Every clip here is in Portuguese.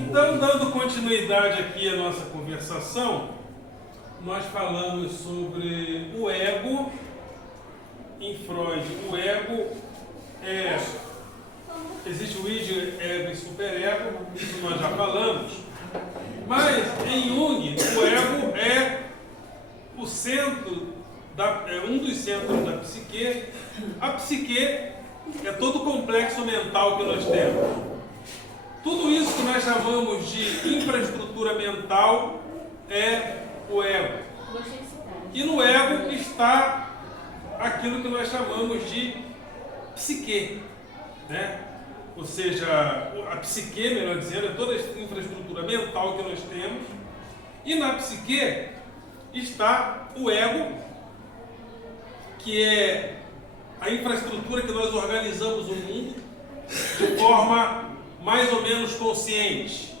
Então, dando continuidade aqui à nossa conversação, nós falamos sobre o ego em Freud. O ego é... Existe o id, ego e superego, isso nós já falamos. Mas, em Jung, o ego é o centro, é um dos centros da psique. A psique é todo o complexo mental que nós temos. Tudo isso que nós chamamos de infraestrutura mental é o ego. E no ego está aquilo que nós chamamos de psique, né? Ou seja, a psique, melhor dizendo, é toda a infraestrutura mental que nós temos. E na psique está o ego, que é a infraestrutura que nós organizamos o mundo de forma mais ou menos consciente.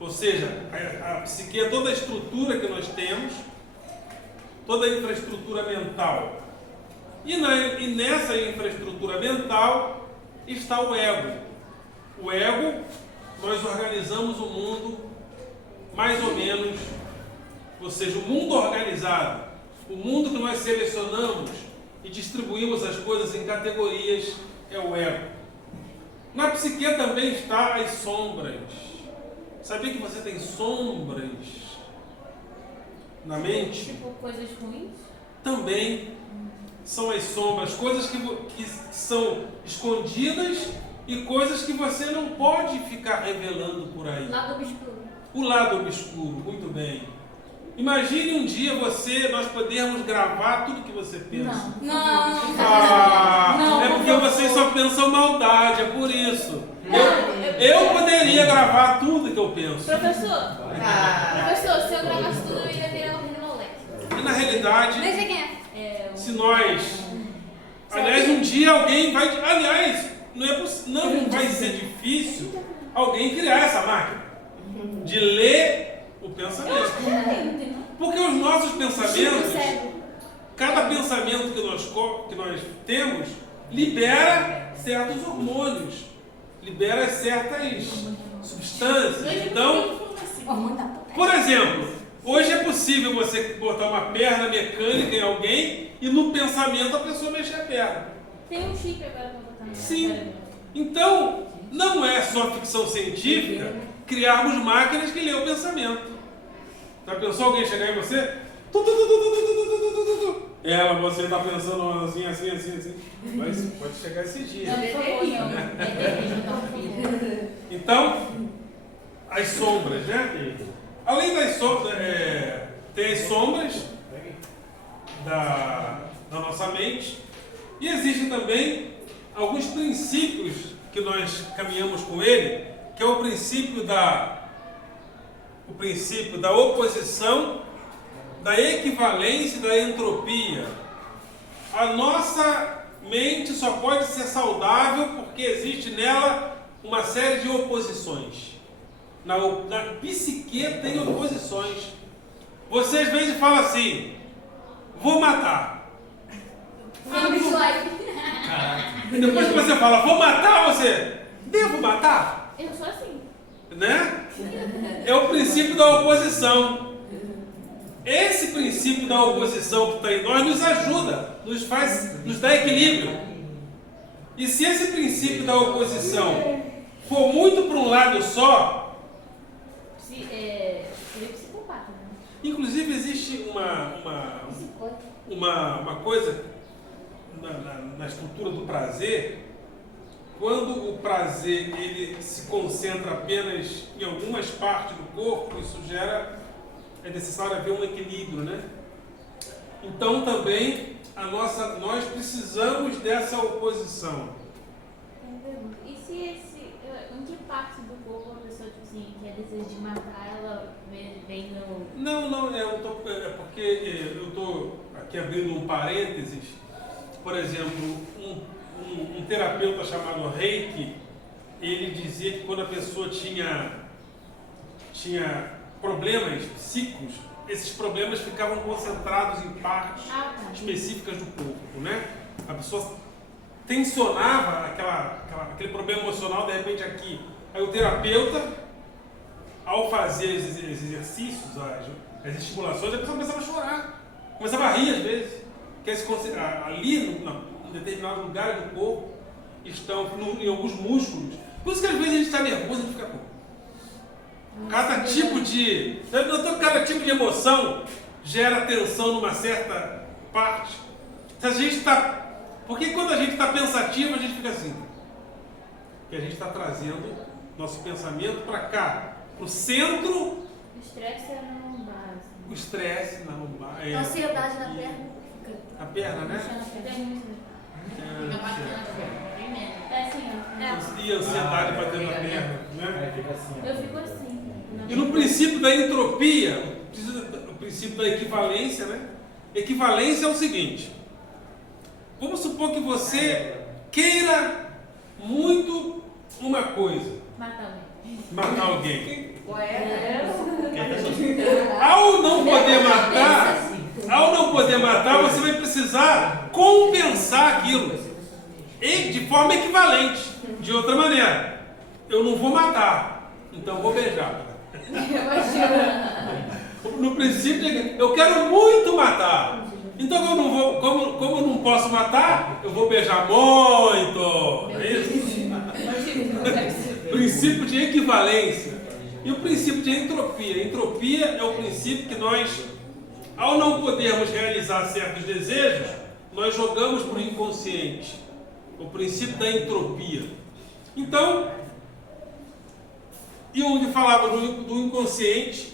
Ou seja, a psique é toda a estrutura que nós temos, toda a infraestrutura mental. E nessa infraestrutura mental está o ego. O ego, nós organizamos o mundo mais ou menos, ou seja, o mundo organizado, o mundo que nós selecionamos e distribuímos as coisas em categorias, é o ego. Na psique também está as sombras. Sabia que você tem sombras na mente? Tipo coisas ruins? Também são as sombras, coisas que são escondidas e coisas que você não pode ficar revelando por aí. Lado obscuro. O lado obscuro, muito bem. Imagine um dia nós podermos gravar tudo que você pensa. Não. Não, é porque vocês só pensam maldade, é por isso. Eu poderia gravar tudo que eu penso. Professor, se eu gravasse tudo, eu ia virar um moleque. E na realidade, Nem sei quem é. se nós... Aliás, um dia alguém vai... Aliás, não vai ser difícil alguém criar essa máquina de ler o pensamento. Porque os nossos pensamentos, cada pensamento que nós temos, libera certos hormônios, libera certas substâncias. Então, por exemplo, hoje é possível você botar uma perna mecânica em alguém e no pensamento a pessoa mexer a perna. Tem um chip agora pra botar na Sim. Então, não é só ficção científica criarmos máquinas que leem o pensamento. Já pensou alguém chegar em você? Você está pensando assim. Mas pode chegar esse dia. Então, as sombras, né? Além das sombras, tem as sombras da nossa mente. E existem também alguns princípios que nós caminhamos com ele, que é o princípio da oposição, da equivalência e da entropia. A nossa mente só pode ser saudável porque existe nela uma série de oposições. Na psique tem oposições. Você às vezes fala assim: vou matar. Depois que você fala, vou matar, você, devo matar? Eu sou assim. Né? É o princípio da oposição. Esse princípio da oposição que está em nós nos ajuda, nos dá equilíbrio. E se esse princípio da oposição for muito para um lado só, seria psicopata, né? inclusive existe uma coisa na estrutura do prazer. Quando o prazer ele se concentra apenas em algumas partes do corpo, isso é necessário haver um equilíbrio, né? Então também nós precisamos dessa oposição. E se em que parte do corpo a pessoa que é desejo de matar, ela vem no... Não, é porque eu estou aqui abrindo um parênteses. Por exemplo, um terapeuta chamado Reiki, ele dizia que quando a pessoa tinha problemas psíquicos, esses problemas ficavam concentrados em partes específicas do corpo, né? A pessoa tensionava aquele problema emocional, de repente aqui. Aí o terapeuta ao fazer os exercícios, as estimulações, a pessoa começava a chorar, começava a rir às vezes. Porque ali, em determinado lugar do corpo, estão em alguns músculos. Por isso que às vezes a gente está nervoso, a gente fica cada tipo de emoção gera tensão numa certa parte. Se a gente está. Porque quando a gente está pensativo, a gente fica assim. Porque a gente está trazendo nosso pensamento para cá, para o centro. O estresse é na lombar. Assim. O estresse na lombar. Ansiedade na perna. A perna, né? Fica batendo na perna. É assim, ó. E ansiedade batendo na perna, né? Eu fico assim. E no princípio da entropia, o princípio da equivalência, né? Equivalência é o seguinte. Vamos supor que você queira muito uma coisa. Matar alguém. Ao não poder matar, você vai precisar compensar aquilo de forma equivalente. De outra maneira, eu não vou matar, então eu vou beijar. No princípio, eu quero muito matar. Então, como eu não posso matar, eu vou beijar muito. É isso? Princípio de equivalência. E o princípio de entropia. Entropia é o princípio que nós, ao não podermos realizar certos desejos, nós jogamos para o inconsciente. O princípio da entropia. Então, Jung falava do inconsciente,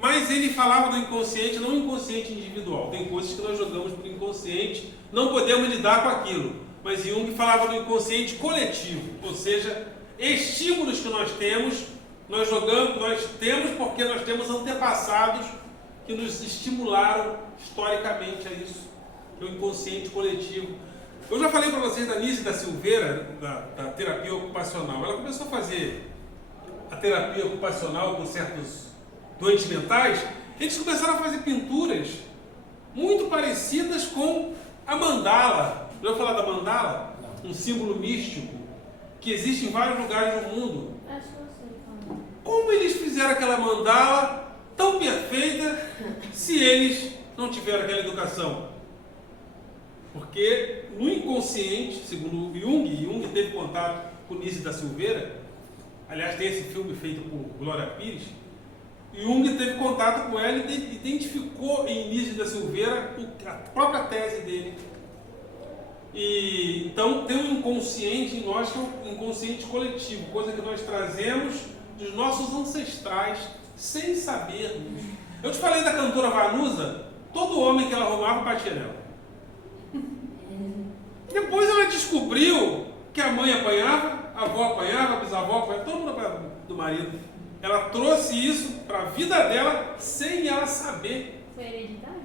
mas ele falava do inconsciente, não inconsciente individual. Tem coisas que nós jogamos para o inconsciente, não podemos lidar com aquilo. Mas Jung falava do inconsciente coletivo, ou seja, estímulos que nós temos porque nós temos antepassados que nos estimularam historicamente a isso. É o inconsciente coletivo. Eu já falei para vocês da Nízia da Silveira, da terapia ocupacional. Ela começou a fazer a terapia ocupacional com certos doentes mentais. Eles começaram a fazer pinturas muito parecidas com a mandala. Já ouviu falar da mandala? Um símbolo místico que existe em vários lugares do mundo. Acho que eu sei como. Como eles fizeram aquela mandala tão perfeita se eles não tiveram aquela educação? Porque no inconsciente, segundo Jung teve contato com Nízia da Silveira. Aliás, tem esse filme feito por Glória Pires. Jung teve contato com ela e identificou em Nízia da Silveira a própria tese dele. E então tem um inconsciente em nós que é um inconsciente coletivo, coisa que nós trazemos dos nossos ancestrais sem sabermos. Eu te falei da cantora Vanusa, todo homem que ela arrumava batia nela. Depois ela descobriu que a mãe apanhava, a avó apanhava, a bisavó apanhava, todo mundo apanhava do marido. Ela trouxe isso para a vida dela sem ela saber. Foi hereditário?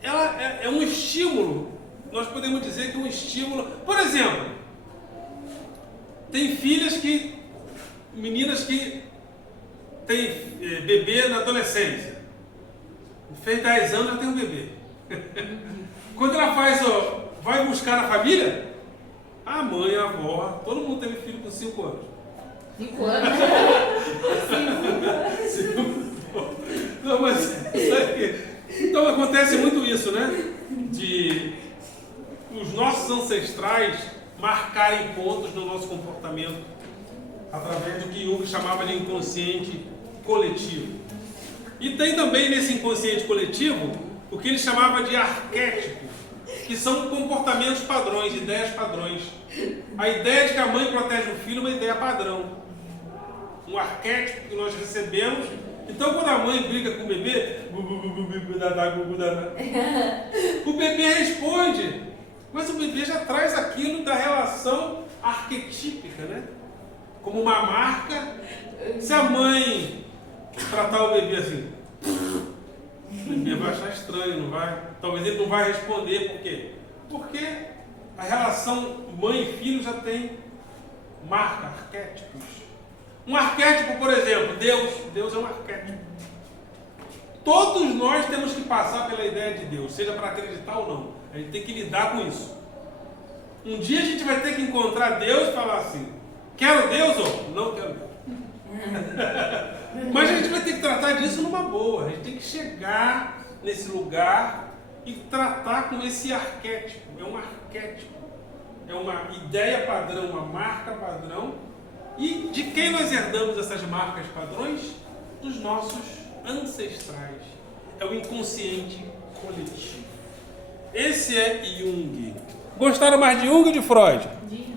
Ela é um estímulo. Nós podemos dizer que é um estímulo. Por exemplo, tem meninas que têm bebê na adolescência. Fez 10 anos, já tem um bebê. Quando ela vai buscar na família, a mãe, a avó, todo mundo teve filho com 5 anos. 5 anos? Não, mas isso aí. Então acontece muito isso, né? De os nossos ancestrais marcarem pontos no nosso comportamento através do que Jung chamava de inconsciente coletivo. E tem também nesse inconsciente coletivo o que ele chamava de arquétipo, que são comportamentos padrões, ideias padrões. A ideia de que a mãe protege o filho é uma ideia padrão. Um arquétipo que nós recebemos. Então, quando a mãe briga com o bebê, o bebê responde, mas o bebê já traz aquilo da relação arquetípica, né? Como uma marca. Se a mãe tratar o bebê assim, o bebê vai achar estranho, não vai? Talvez ele não vai responder, por quê? Porque a relação mãe e filho já tem marca, arquétipos. Um arquétipo, por exemplo, Deus. Deus é um arquétipo. Todos nós temos que passar pela ideia de Deus, seja para acreditar ou não. A gente tem que lidar com isso. Um dia a gente vai ter que encontrar Deus e falar assim, quero Deus ou não quero Deus. Mas a gente vai ter que tratar disso numa boa. A gente tem que chegar nesse lugar e tratar com esse arquétipo. É um arquétipo. É uma ideia padrão, uma marca padrão. E de quem nós herdamos essas marcas padrões? Dos nossos ancestrais. É o inconsciente coletivo. Esse é Jung. Gostaram mais de Jung ou de Freud? De